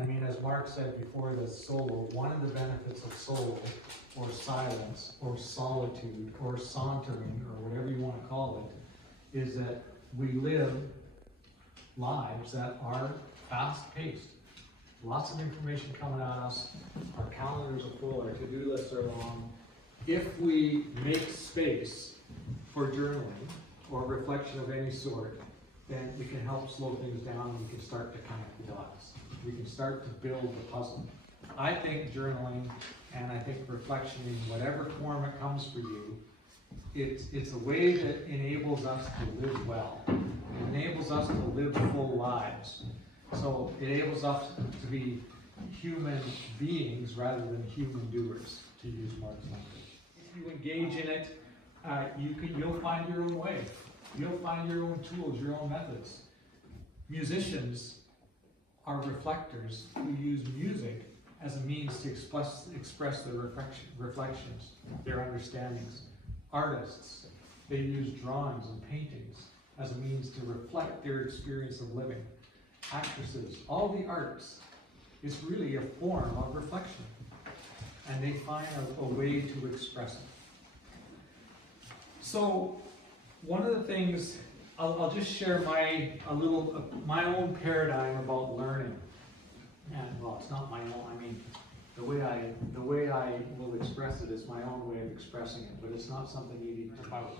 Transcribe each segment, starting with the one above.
I mean, as Mark said before, the solo, one of the benefits of solo, or silence, or solitude, or sauntering, or whatever you want to call it, is that we live lives that are fast-paced. Lots of information coming at us, our calendars are full, our to-do lists are long. If we make space for journaling or reflection of any sort, then we can help slow things down and we can start to connect the dots. We can start to build the puzzle. I think journaling and I think reflection in whatever form it comes for you, it's a way that enables us to live well. It enables us to live full lives. So it enables us to be human beings rather than human doers, to use Mark's language. If you engage in it, you'll find your own way. You'll find your own tools, your own methods. Musicians are reflectors who use music as a means to express their reflections, their understandings. Artists, they use drawings and paintings as a means to reflect their experience of living. Actresses, all the arts, is really a form of reflection. And they find a way to express it. So, one of the things, I'll just share my own paradigm about learning. And well, it's not my own, I mean, the way I will express it is my own way of expressing it, but it's not something unique to Bible.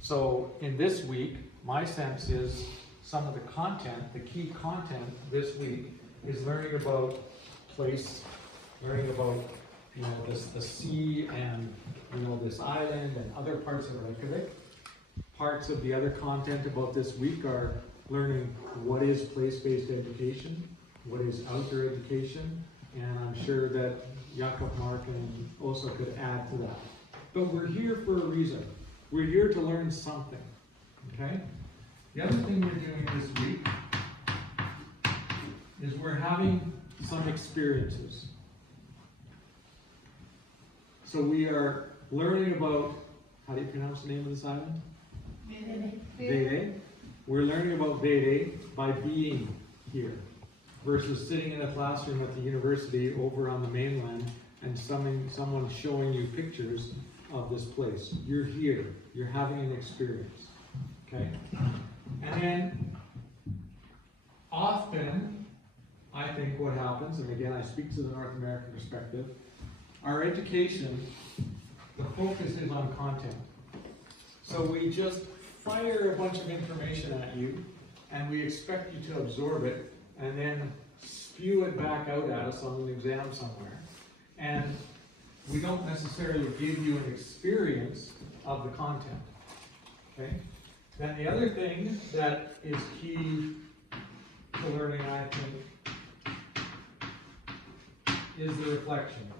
So in this week, my sense is some of the content, the key content this week is learning about place, learning about the sea and this island and other parts of Reykjavik. Parts of the other content about this week are learning what is place-based education, what is outdoor education, and I'm sure that Jakob, Mark, and Åsa could add to that. But we're here for a reason. We're here to learn something, okay? The other thing we're doing this week is we're having some experiences. So we are learning about, how do you pronounce the name of this island? Vede. We're learning about Vede by being here versus sitting in a classroom at the university over on the mainland and someone showing you pictures of this place. You're here. You're having an experience. Okay? And then often, I think what happens, and again I speak to the North American perspective, our education, the focus is on content. So we just fire a bunch of information at you and we expect you to absorb it and then spew it back out at us on an exam somewhere. And we don't necessarily give you an experience of the content. Okay? Then the other thing that is key to learning, I think, is the reflection.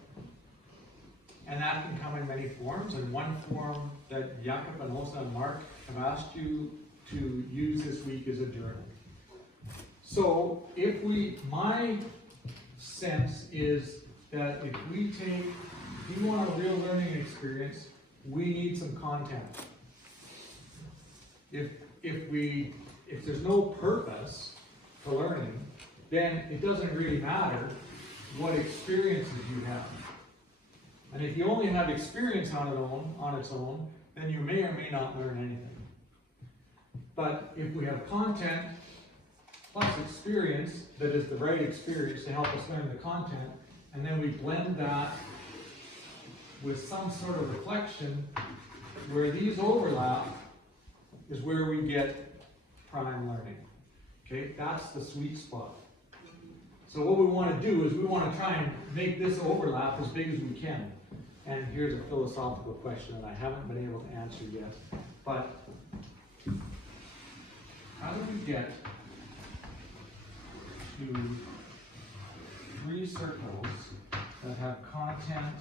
And that can come in many forms, and one form that Jakob and Åsa and Mark have asked you to use this week is a journal. So my sense is that if you want a real learning experience, we need some content. If there's no purpose to learning, then it doesn't really matter what experiences you have. And if you only have experience on its own, then you may or may not learn anything. But if we have content plus experience that is the right experience to help us learn the content, and then we blend that with some sort of reflection where these overlap, is where we get prime learning. Okay, that's the sweet spot. So what we want to do is we want to try and make this overlap as big as we can. And here's a philosophical question that I haven't been able to answer yet. But how do we get to 3 circles that have content,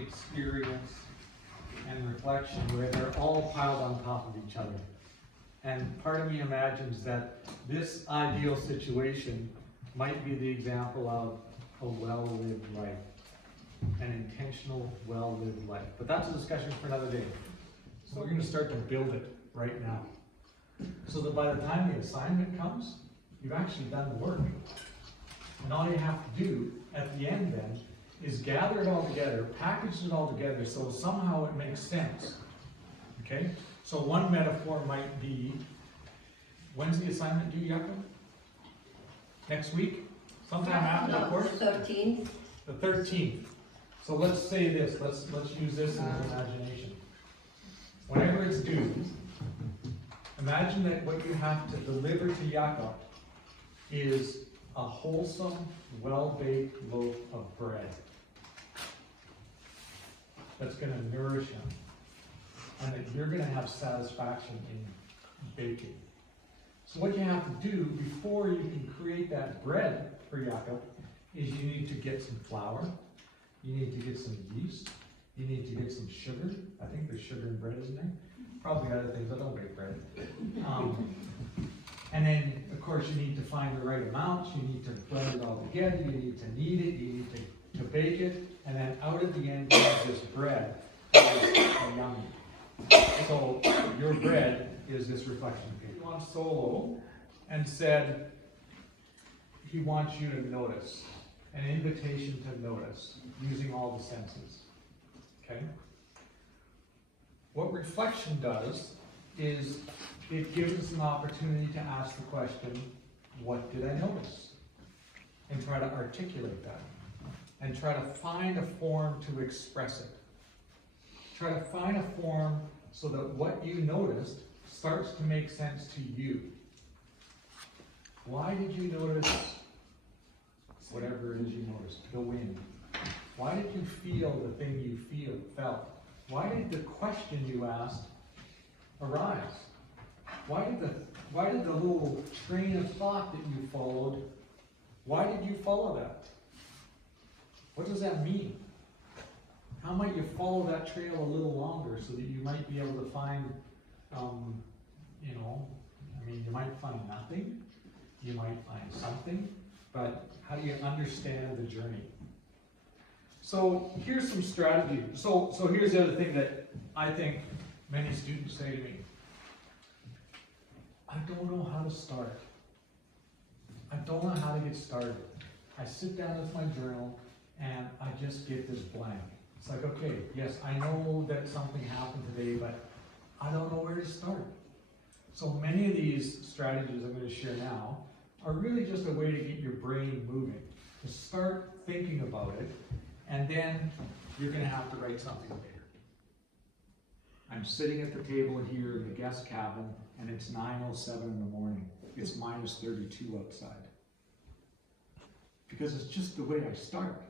experience, and reflection where they're all piled on top of each other? And part of me imagines that this ideal situation might be the example of a well-lived life. An intentional, well-lived life. But that's a discussion for another day. So we're going to start to build it right now. So that by the time the assignment comes, you've actually done the work. And all you have to do at the end then is gather it all together, package it all together so somehow it makes sense. Okay? So one metaphor might be, when's the assignment due, Jakob? Next week? Sometime after the course? 13th. The 13th. So let's say this, let's use this in your imagination. Whenever it's due, imagine that what you have to deliver to Jakob is a wholesome, well-baked loaf of bread that's going to nourish him, and that you're going to have satisfaction in baking. So what you have to do before you can create that bread for Jakob is you need to get some flour, you need to get some yeast, you need to get some sugar. I think there's sugar in bread, isn't there? Probably other things, I don't bake bread. And then, of course, you need to find the right amounts, you need to blend it all together, you need to knead it, you need to bake it, and then out at the end comes this bread that is yummy. So your bread is this reflection page. He wants solo and said he wants you to notice, an invitation to notice, using all the senses. Okay? What reflection does is it gives us an opportunity to ask the question, what did I notice? And try to articulate that. And try to find a form to express it. Try to find a form so that what you noticed starts to make sense to you. Why did you notice whatever it is you noticed? The wind. Why did you feel the thing you felt? Why did the question you asked arise? Why did the little train of thought that you followed, why did you follow that? What does that mean? How might you follow that trail a little longer so that you might be able to find, you might find nothing, you might find something, but how do you understand the journey? So here's some strategy. So here's the other thing that I think many students say to me. I don't know how to start. I don't know how to get started. I sit down with my journal and I just get this blank. It's like, okay, yes, I know that something happened today, but I don't know where to start. So many of these strategies I'm going to share now are really just a way to get your brain moving, to start thinking about it, and then you're going to have to write something later. I'm sitting at the table here in the guest cabin, and it's 9:07 in the morning. It's minus 32 outside. Because it's just the way I start.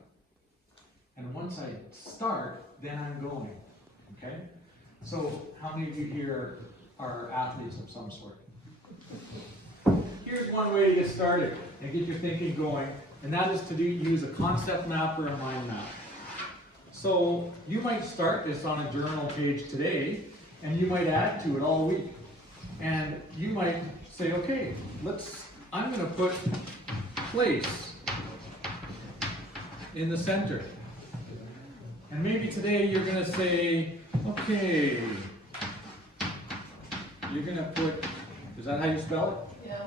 And once I start, then I'm going. Okay? So, how many of you here are athletes of some sort? Here's one way to get started and get your thinking going, and that is to use a concept map or a mind map. So, you might start this on a journal page today, and you might add to it all week. And you might say, okay, I'm going to put place in the center. And maybe today you're going to say, okay, you're going to put, is that how you spell it? Yeah,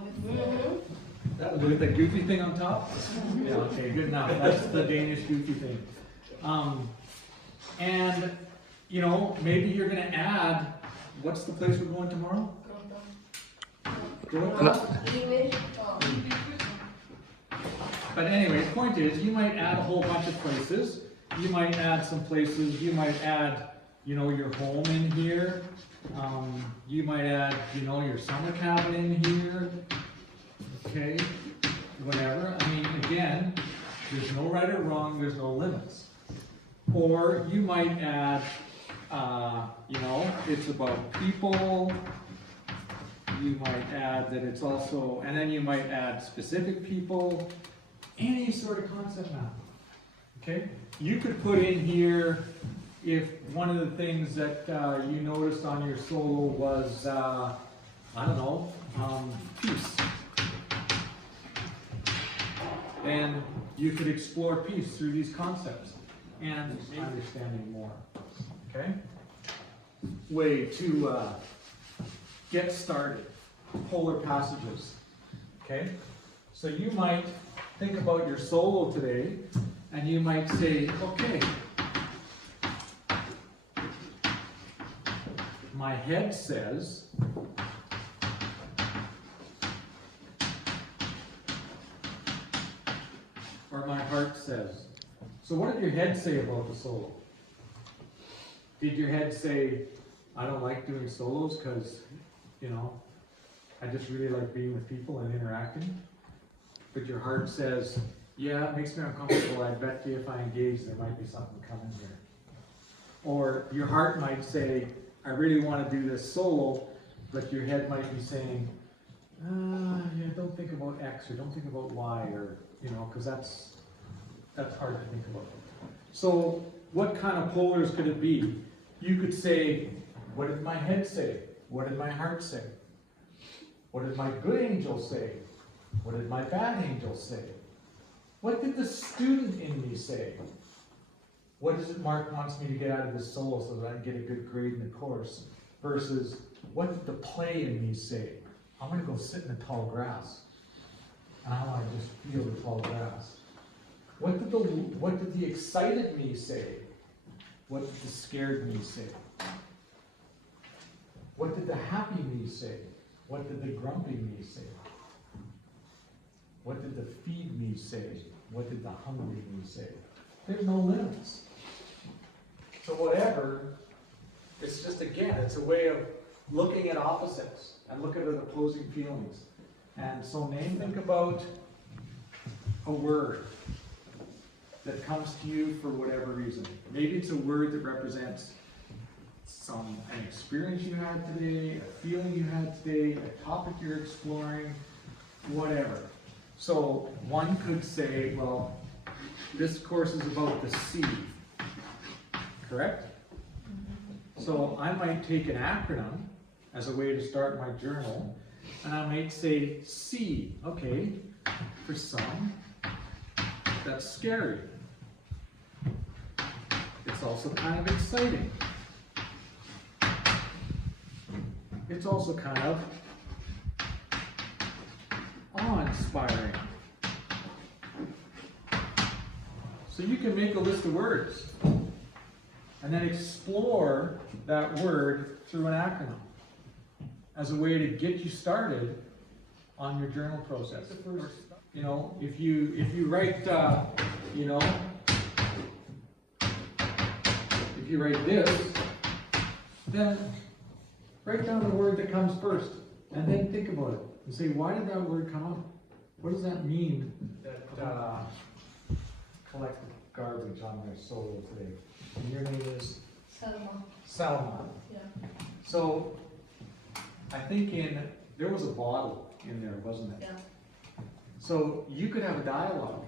That with the goofy thing on top? Yeah, okay, good enough. That's the Danish goofy thing. And, maybe you're going to add, what's the place we're going tomorrow? But anyway, the point is, you might add a whole bunch of places. You might add some places. You might add, your home in here. You might add, your summer cabin in here. Okay, whatever. Again, there's no right or wrong. There's no limits. Or you might add, it's about people. You might add that it's also, and then you might add specific people, any sort of concept map. Okay? You could put in here if one of the things that you noticed on your solo was, peace. And you could explore peace through these concepts and understanding more. Okay? Way to get started. Polar passages. Okay? So you might think about your solo today, and you might say, okay, my head says, or my heart says. So what did your head say about the solo? Did your head say, I don't like doing solos because, you know, I just really like being with people and interacting? But your heart says, yeah, it makes me uncomfortable. I bet you if I engage, there might be something coming here. Or your heart might say, I really want to do this solo, but your head might be saying, yeah, don't think about X or don't think about Y, or, you know, because that's hard to think about. So what kind of polars could it be? You could say, what did my head say? What did my heart say? What did my good angel say? What did my bad angel say? What did the student in me say? What is it Mark wants me to get out of this solo so that I can get a good grade in the course? Versus, what did the play in me say? I'm going to go sit in the tall grass. And I want to just feel the tall grass. What did the excited me say? What did the scared me say? What did the happy me say? What did the grumpy me say? What did the feed me say? What did the hungry me say? There's no limits. So whatever, it's just, again, it's a way of looking at opposites and looking at opposing feelings. And so think about a word that comes to you for whatever reason. Maybe it's a word that represents an experience you had today, a feeling you had today, a topic you're exploring, whatever. So one could say, well, this course is about the sea, correct? So I might take an acronym as a way to start my journal, and I might say C. Okay, for some, that's scary. It's also kind of exciting. It's also kind of awe-inspiring. So you can make a list of words and then explore that word through an acronym as a way to get you started on your journal process. You know, if you write, you know, if you write this, then write down the word that comes first, and then think about it and say, why did that word come up? What does that mean? That collect the garbage on their solo today. And your name is Salma. Salma. Yeah. So I think there was a bottle in there, wasn't it? Yeah. So you could have a dialogue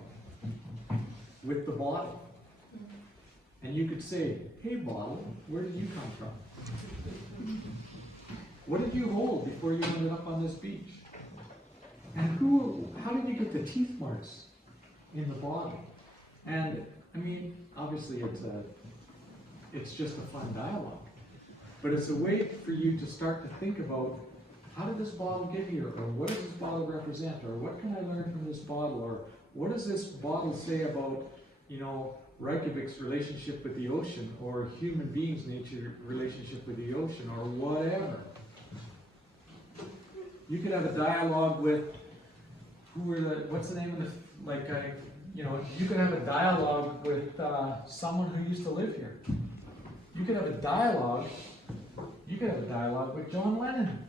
with the bottle. Mm-hmm. And you could say, hey bottle, where did you come from? What did you hold before you ended up on this beach? And how did you get the teeth marks in the bottle? And I mean, obviously it's just a fun dialogue, but it's a way for you to start to think about, how did this bottle get here? Or what does this bottle represent? Or what can I learn from this bottle? Or what does this bottle say about, you know, Reykjavik's relationship with the ocean, or human beings' nature relationship with the ocean, or whatever? You could have a dialogue with what's the name of the, you know, you could have a dialogue with someone who used to live here. You could have a dialogue with John Lennon.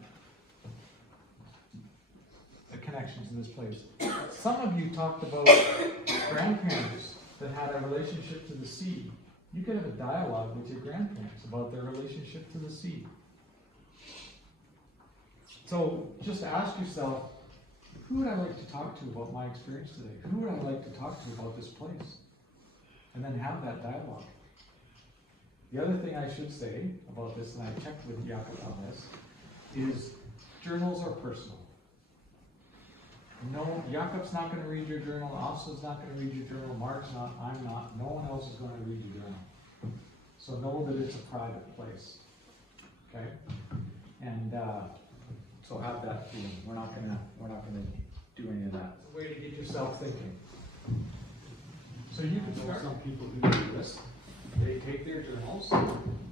A connection to this place. Some of you talked about grandparents that had a relationship to the sea. You could have a dialogue with your grandparents about their relationship to the sea. So just ask yourself, who would I like to talk to about my experience today? Who would I like to talk to about this place? And then have that dialogue. The other thing I should say about this, and I checked with Jakob on this, is journals are personal. No, Jakob's not going to read your journal, Asfeldt's not going to read your journal, Mark's not, I'm not, no one else is going to read your journal. So know that it's a private place. Okay? And so have that feeling. We're not gonna do any of that. It's a way to get yourself thinking. So you can start. Some people who do this, they take their journals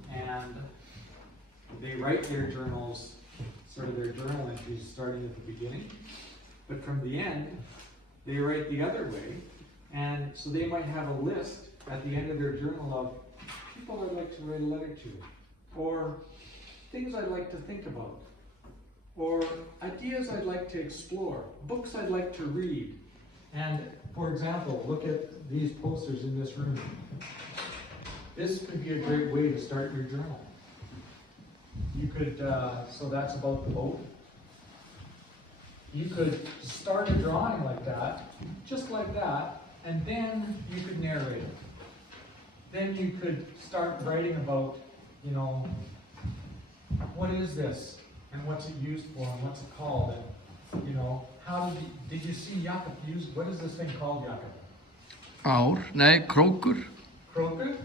and they write their journals, sort of their journal entries starting at the beginning, but from the end, they write the other way. And so they might have a list at the end of their journal of people I'd like to write a letter to, or things I'd like to think about, or ideas I'd like to explore, books I'd like to read. And for example, look at these posters in this room. This could be a great way to start your journal. You could, so that's about the boat. You could start a drawing like that, just like that, and then you could narrate it. Then you could start writing about, you know, what is this, and what's it used for, and what's it called, and, you know, how did you see Jakob use, what is this thing called, Jakob? Ár, nei, krókur. Kroker?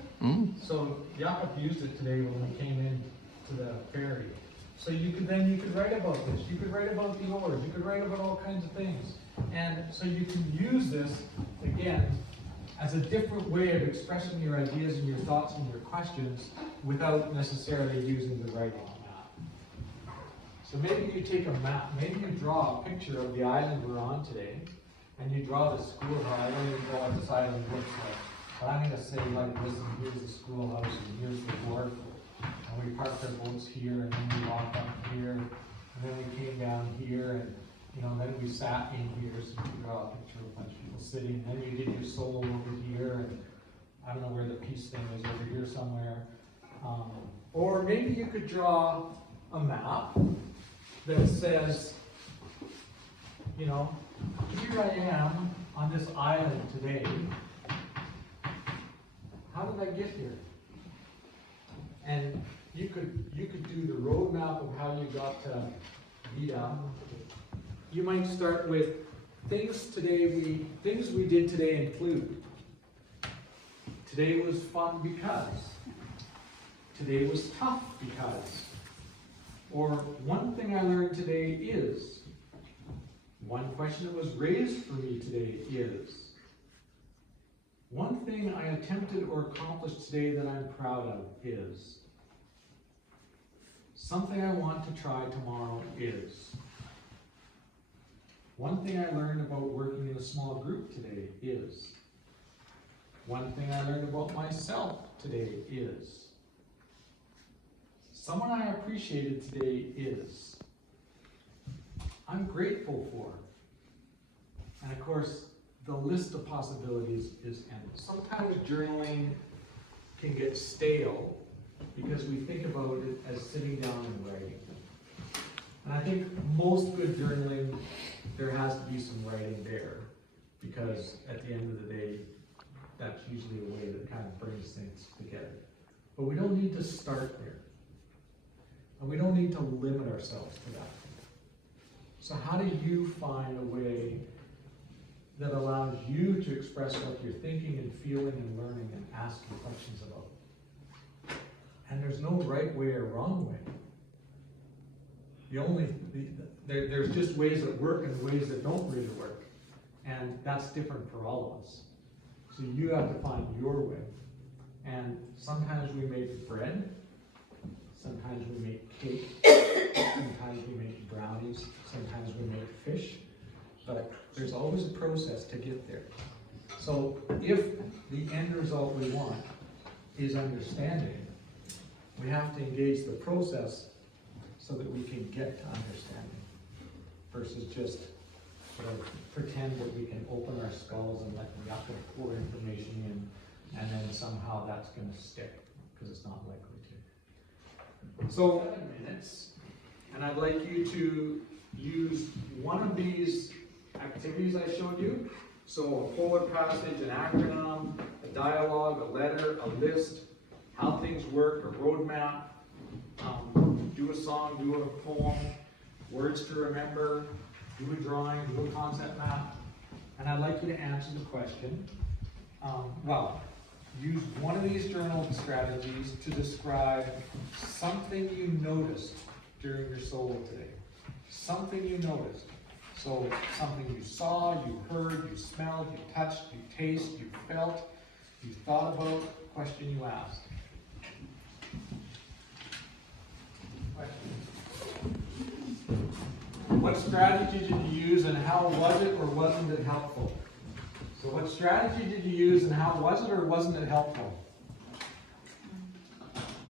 So Jakob used it today when we came in to the ferry. So you could write about this, you could write about the oars, you could write about all kinds of things. And so you can use this, again, as a different way of expressing your ideas and your thoughts and your questions without necessarily using the writing map. So maybe you take a map, maybe you draw a picture of the island we're on today, and you draw the schoolhouse. I don't even know what this island looks like, but I'm going to say like this, and here's the schoolhouse, and here's the wharf, and we parked our boats here, and then we walked up here, and then we came down here, and you know, then we sat in here, so you draw a picture of a bunch of people sitting, and then you did your solo over here, and I don't know where the peace thing is, over here somewhere. Or maybe you could draw a map that says, you know, here I am on this island today. How did I get here? And you could do the roadmap of how you got to Vida. You might start with things we did today include. Today was fun because. Today was tough because. Or one thing I learned today is. One question that was raised for me today is. One thing I attempted or accomplished today that I'm proud of is. Something I want to try tomorrow is. One thing I learned about working in a small group today is. One thing I learned about myself today is. Someone I appreciated today is. I'm grateful for. And of course, the list of possibilities is endless. Sometimes journaling can get stale because we think about it as sitting down and writing. And I think most good journaling, there has to be some writing there, because at the end of the day, that's usually a way that kind of brings things together. But we don't need to start there. And we don't need to limit ourselves to that. So how do you find a way that allows you to express what you're thinking and feeling and learning and asking questions about? And there's no right way or wrong way. There's just ways that work and ways that don't really work. And that's different for all of us. So you have to find your way. And sometimes we make bread, sometimes we make cake, sometimes we make brownies, sometimes we make fish, but there's always a process to get there. So if the end result we want is understanding, we have to engage the process so that we can get to understanding, versus just pretend that we can open our skulls and let the yucca pour information in, and then somehow that's going to stick, because it's not likely to. So 7 minutes, and I'd like you to use one of these activities I showed you. So a forward passage, an acronym, a dialogue, a letter, a list, how things work, a roadmap, do a song, do a poem, words to remember, do a drawing, do a concept map. And I'd like you to answer the question, use one of these journal strategies to describe something you noticed during your solo today. Something you noticed. So something you saw, you heard, you smelled, you touched, you tasted, you felt, You thought about the question you asked. What strategy did you use and how was it or wasn't it helpful? So what strategy did you use and how was it or wasn't it helpful?